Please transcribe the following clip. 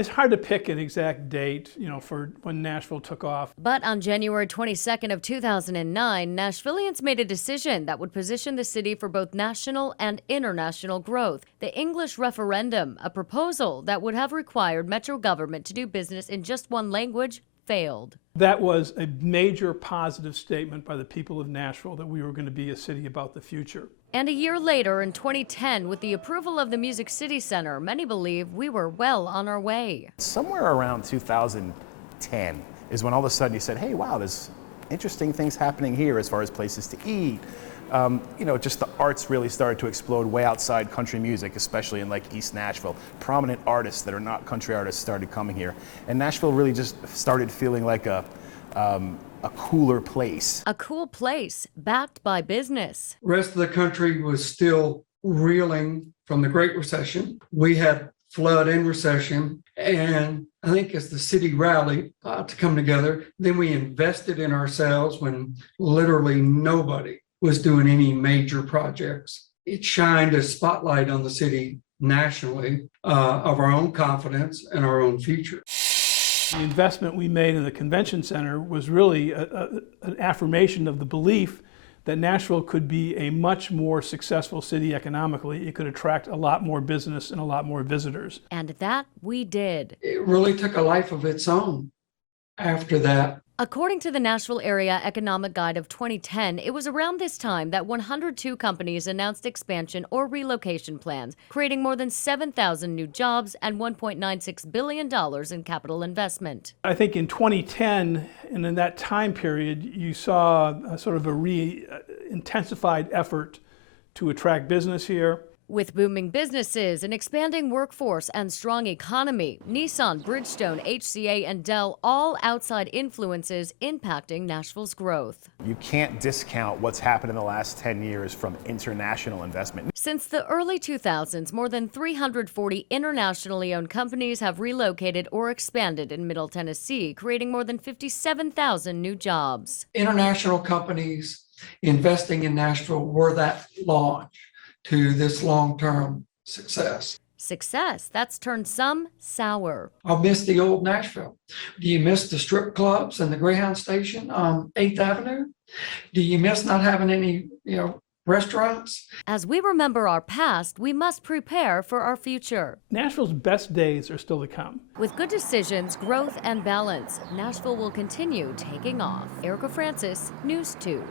It's hard to pick an exact date, for when Nashville took off. But on January 22nd of 2009, Nashvillians made a decision that would position the city for both national and international growth. The English referendum, a proposal that would have required metro government to do business in just one language, failed. That was a major positive statement by the people of Nashville that we were going to be a city about the future. And a year later, in 2010, with the approval of the Music City Center, many believe we were well on our way. Somewhere around 2010 is when all of a sudden you said, hey, wow, there's interesting things happening here as far as places to eat. Just the arts really started to explode way outside country music, especially in like East Nashville. Prominent artists that are not country artists started coming here. And Nashville really just started feeling like a cooler place. A cool place, backed by business. The rest of the country was still reeling from the Great Recession. We had flood and recession. And I think as the city rallied to come together, then we invested in ourselves when literally nobody was doing any major projects. It shined a spotlight on the city nationally of our own confidence and our own future. The investment we made in the convention center was really an affirmation of the belief that Nashville could be a much more successful city economically. It could attract a lot more business and a lot more visitors. And that we did. It really took a life of its own after that. According to the Nashville Area Economic Guide of 2010, it was around this time that 102 companies announced expansion or relocation plans, creating more than 7,000 new jobs and $1.96 billion in capital investment. I think in 2010, and in that time period, you saw a sort of intensified effort to attract business here. With booming businesses, an expanding workforce, and strong economy, Nissan, Bridgestone, HCA, and Dell, all outside influences impacting Nashville's growth. You can't discount what's happened in the last 10 years from international investment. Since the early 2000s, more than 340 internationally owned companies have relocated or expanded in Middle Tennessee, creating more than 57,000 new jobs. International companies investing in Nashville were that launch to this long-term success. Success that's turned some sour. I miss the old Nashville. Do you miss the strip clubs and the Greyhound station on 8th Avenue? Do you miss not having any, restaurants? As we remember our past, we must prepare for our future. Nashville's best days are still to come. With good decisions, growth, and balance, Nashville will continue taking off. Erica Francis, News 2.